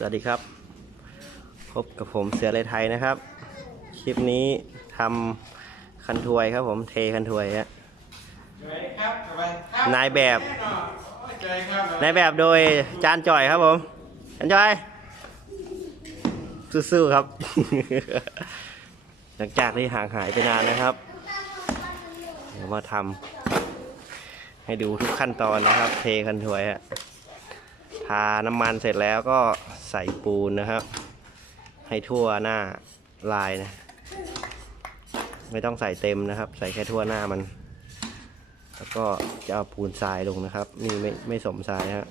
สวัสดีครับ พบกับผมเสือเลยไทยนะครับ คลิปนี้ทำคันถวยครับผมเทคันถวยฮะสวัสดีครับสวัสดีครับนายแบบแน่นอนโอ้ยเจอครับในแบบโดยจานจ่อยครับผมจานจ่อยสู้ๆครับ หลังจากที่ห่างหายไปนานนะครับเดี๋ยวมาทำให้ดูทุกขั้นตอนนะครับ เทคันถวยฮะทาน้ำมันเสร็จแล้วก็ ใส่ปูนนะครับ ให้ทั่วหน้าลายนะ ไม่ต้องใส่เต็มนะครับ ใส่แค่ทั่วหน้ามัน แล้วก็จะเอาปูนทรายลงนะครับ นี่ไม่ไม่สมทรายฮะ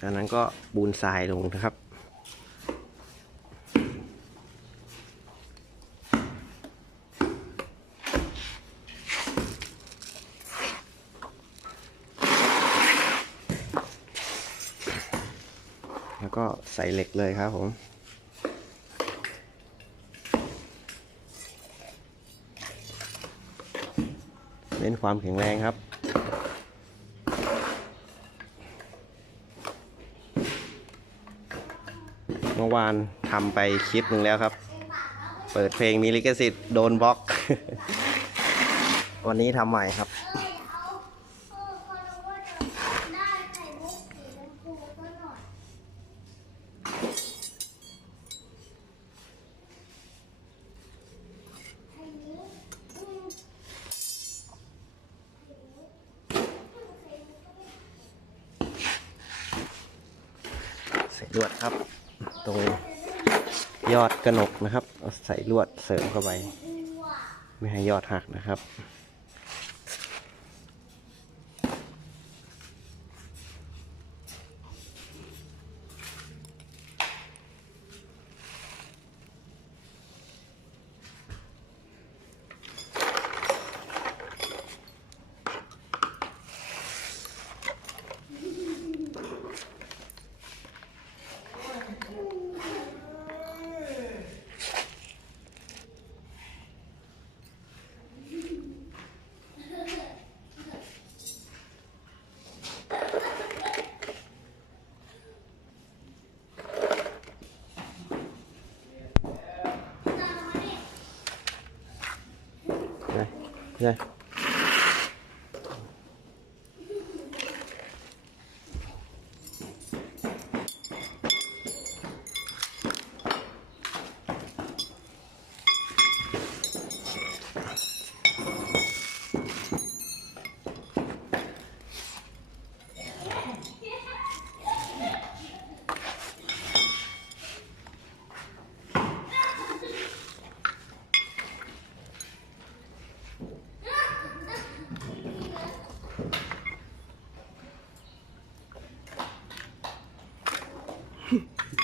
จากนั้นก็ปูนทรายลงนะครับ แล้วก็ใส่เหล็กเลยครับผมเน้นความแข็งแรงครับ เมื่อ วานทำไปคลิปหนึ่งแล้วครับ เปิดเพลงมีลิขสิทธิ์โดนบล็อก วันนี้ทำใหม่ครับเอ้ยเอาเออพอรู้ว่าจะได้ไข่มุกสีชมพูก็หน่อยไข่มุกอืมใส่ลวดครับ ตรงยอดกระหนกนะครับ เอาใส่ลวดเสริมเข้าไป ไม่ให้ยอดหักนะครับ ได้ ไ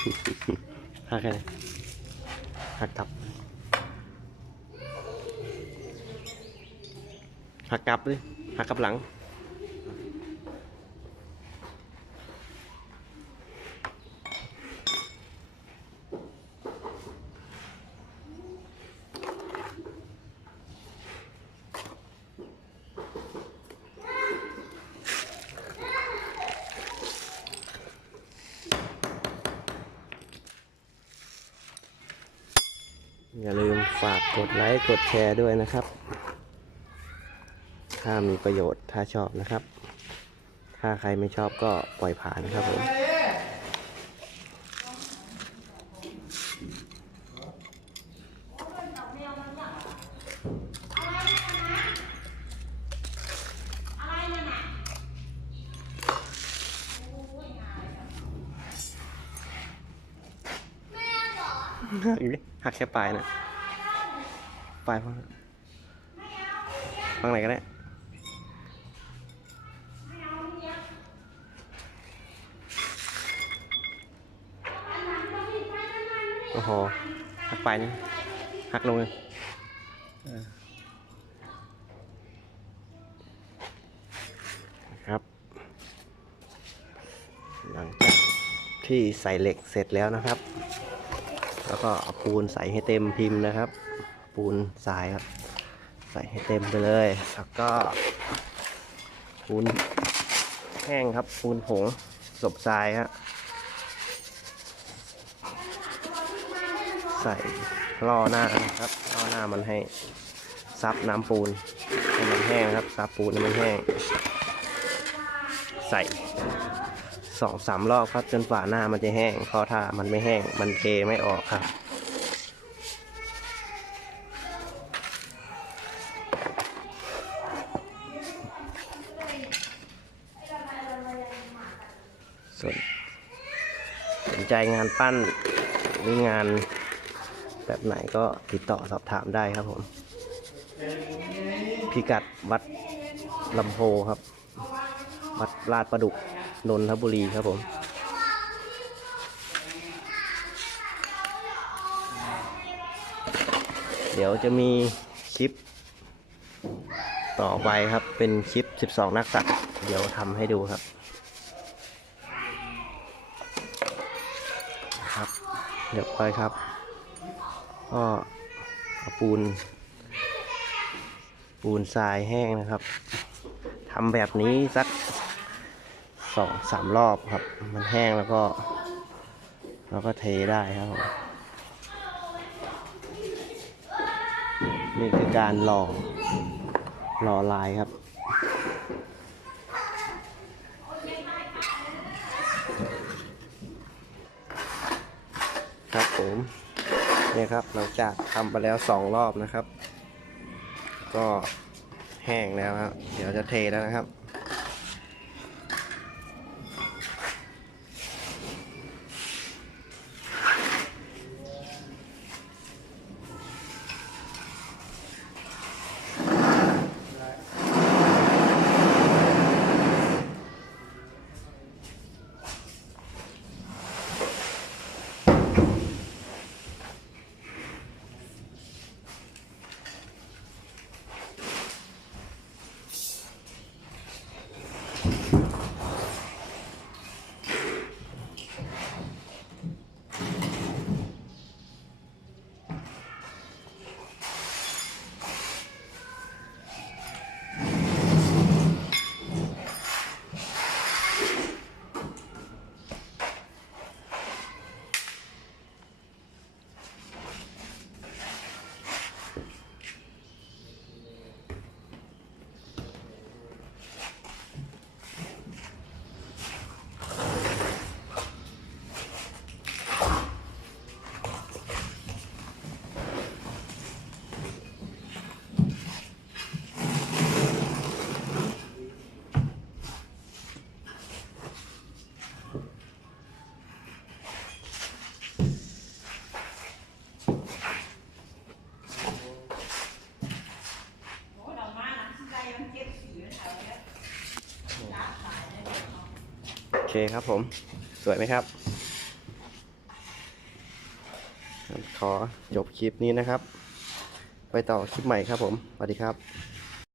หักอะไรหักกลับหักกลับเลยหักกลับหลัง ฝากกดไลค์กดแชร์ด้วยนะครับ ถ้ามีประโยชน์ถ้าชอบนะครับ ถ้าใครไม่ชอบก็ปล่อยผ่านครับผมหักแค่ปลายนะ ไปฟังฟังไหนกันเนี่ยโอ้โหหักไปนี่หักลงเลยครับ หลังจากที่ใส่เหล็กเสร็จแล้วนะครับ แล้วก็เอาปูนใส่ให้เต็มพิมพ์นะครับ ปูนทรายครับ ใส่ให้เต็มไปเลย แล้วก็ ปูนแห้งครับ ปูนผงศพทรายครับใส่ล่อหน้านะครับล่อหน้ามันให้ซับน้ำปูนให้มันแห้งครับซับปูนให้มันแห้ง ใส่สองสามรอบครับจนฝ่าหน้ามันจะแห้งเพราะถ้ามันไม่แห้งมันเทไม่ออกครับ ส่วนสน ใจงานปั้นหรืองานแบบไหนก็ติดต่อสอบถามได้ครับผม พิกัดวัดลำโพครับ วัดลาดประดุกนนทบุรีครับผมเดี๋ยวจะมีคลิป ต่อไปครับเป็นคลิป 12 นักสัตว์เดี๋ยวทำให้ดูครับครับ เดี๋ยวไปครับ ก็ปูน ปูนทรายแห้งนะครับทำแบบนี้สักสองสามรอบครับ มันแห้งแล้วก็ แล้วก็เทได้ครับผมนี่คือการหล่อหล่อลายครับ ครับ ผมเนี่ยครับหลังจากทำไปแล้วสองรอบนะครับ ก็แห้งแล้วครับเดี๋ยวจะเทแล้วนะครับ เคครับผม สวยไหมครับ ขอจบคลิปนี้นะครับ ไปต่อคลิปใหม่ครับผม สวัสดีครับ